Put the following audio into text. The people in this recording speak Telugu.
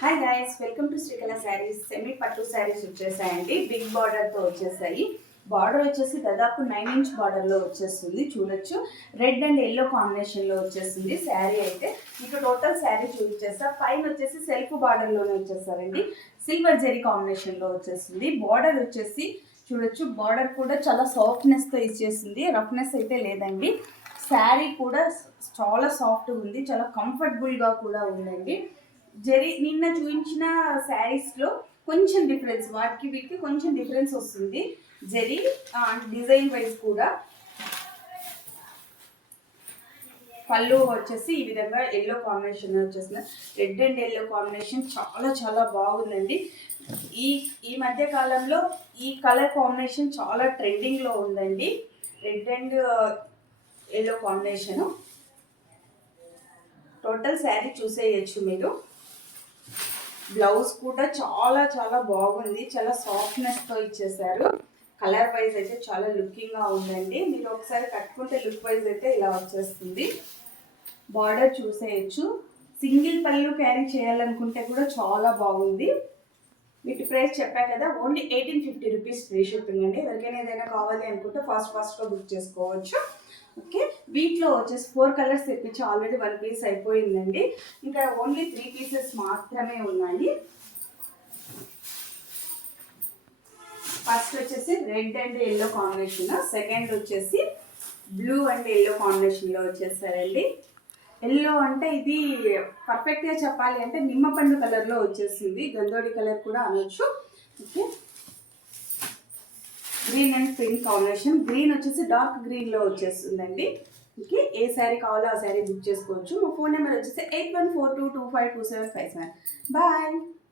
Hi guys, welcome to Srikala saris. Semi పట్టు శారీస్ వచ్చేసాయండి. బిగ్ బార్డర్తో వచ్చేసాయి. బార్డర్ వచ్చేసి దాదాపు 9 ఇంచ్ బార్డర్లో వచ్చేస్తుంది. చూడొచ్చు, రెడ్ అండ్ ఎల్లో కాంబినేషన్లో వచ్చేస్తుంది శారీ. అయితే మీకు టోటల్ శారీ చూపించేస్తా. పైన వచ్చేసి సెల్ఫ్ బార్డర్లోనే వచ్చేసారండి. సిల్వర్ జెరీ కాంబినేషన్లో వచ్చేస్తుంది. బార్డర్ వచ్చేసి చూడొచ్చు, బార్డర్ కూడా చాలా సాఫ్ట్నెస్తో ఇచ్చేసింది. రఫ్నెస్ అయితే లేదండి. శారీ కూడా చాలా సాఫ్ట్గా ఉంది, చాలా కంఫర్టబుల్గా కూడా ఉందండి. జరీ నిన్న చూపించిన శారీస్లో కొంచెం డిఫరెన్స్, వాటికి వీటికి కొంచెం డిఫరెన్స్ వస్తుంది. జరీ డిజైన్ వైజ్ కూడా. పళ్ళు వచ్చేసి ఈ విధంగా ఎల్లో కాంబినేషన్ వచ్చేసింది. రెడ్ అండ్ ఎల్లో కాంబినేషన్ చాలా చాలా బాగుందండి. ఈ మధ్య కాలంలో ఈ కలర్ కాంబినేషన్ చాలా ట్రెండింగ్లో ఉందండి. Red and yellow combination. Total sari చూసేయచ్చు మీరు. బ్లౌజ్ కూడా చాలా చాలా బాగుంది, చాలా సాఫ్ట్నెస్తో ఇచ్చేసారు. కలర్ వైజ్ అయితే చాలా లుకింగ్గా ఉందండి. మీరు ఒకసారి కట్టుకుంటే లుక్ వైజ్ అయితే ఇలా వచ్చేస్తుంది. బార్డర్ చూసేయచ్చు. సింగిల్ పళ్ళు క్యారీ చేయాలనుకుంటే కూడా చాలా బాగుంది. వీటి ప్రైస్ చెప్పా కదా, ఓన్లీ 1850 రూపీస్ ఫ్రీ షిప్పింగ్ అండి. ఎవరికైనా ఏదైనా కావాలి అనుకుంటే ఫాస్ట్గా బుక్ చేసుకోవచ్చు. ఓకే, వీటిలో వచ్చేసి 4 కలర్స్ తెప్పించి ఆల్రెడీ 1 పీస్ అయిపోయిందండి. ఇంకా ఓన్లీ 3 పీసెస్ మాత్రమే ఉన్నాయి. ఫస్ట్ వచ్చేసి red and yellow combination, second వచ్చేసి బ్లూ అండ్ ఎల్లో కాంబినేషన్లో వచ్చేసారండి. ఎల్లో అంటే ఇది పర్ఫెక్ట్గా చెప్పాలి అంటే నిమ్మపండు కలర్లో వచ్చేసింది, గంధోడి కలర్ కూడా అనొచ్చు. Okay, green and pink combination. Green వచ్చేసి డార్క్ గ్రీన్లో వచ్చేస్తుందండి. ఓకే, ఏ శారీ కావాలో ఆ శారీ బుక్ చేసుకోవచ్చు. మా ఫోన్ నెంబర్ వచ్చేసి 8142252757. బాయ్.